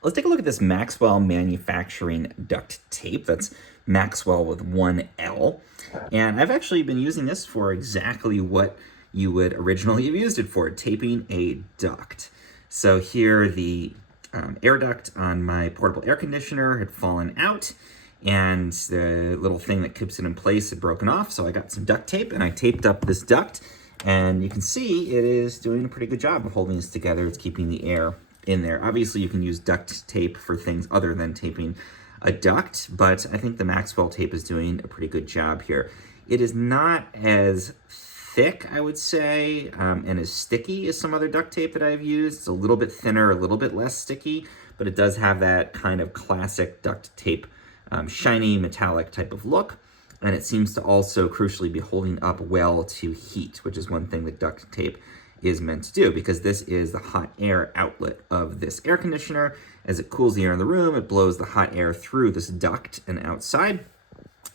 Let's take a look at this Maxwel Manufacturing Duct Tape. That's Maxwell with one L. And I've actually been using this for exactly what you would originally have used it for, taping a duct. So here the air duct on my portable air conditioner had fallen out, and the little thing that keeps it in place had broken off. So I got some duct tape and I taped up this duct, and you can see it is doing a pretty good job of holding this together. It's keeping the air in there. Obviously, you can use duct tape for things other than taping a duct, but I think the Maxwell tape is doing a pretty good job here. It is not as thick, I would say, and as sticky as some other duct tape that I've used. It's a little bit thinner, a little bit less sticky, but it does have that kind of classic duct tape, shiny metallic type of look. And it seems to also crucially be holding up well to heat, which is one thing that duct tape is meant to do, because this is the hot air outlet of this air conditioner. As it cools the air in the room, it blows the hot air through this duct and outside.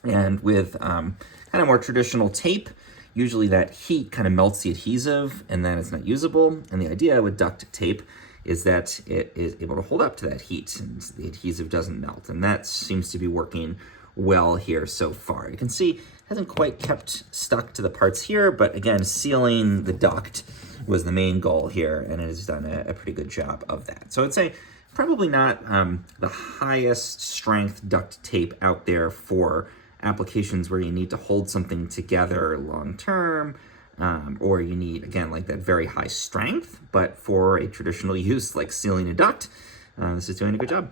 And with kind of more traditional tape, usually that heat kind of melts the adhesive and then it's not usable. And the idea with duct tape is that it is able to hold up to that heat and the adhesive doesn't melt. And that seems to be working well here so far. You can see it hasn't quite kept stuck to the parts here, but again, sealing the duct was the main goal here, and it has done a pretty good job of that. So I'd say probably not the highest strength duct tape out there for applications where you need to hold something together long term, or you need, again, like that very high strength, but for a traditional use like sealing a duct, this is doing a good job.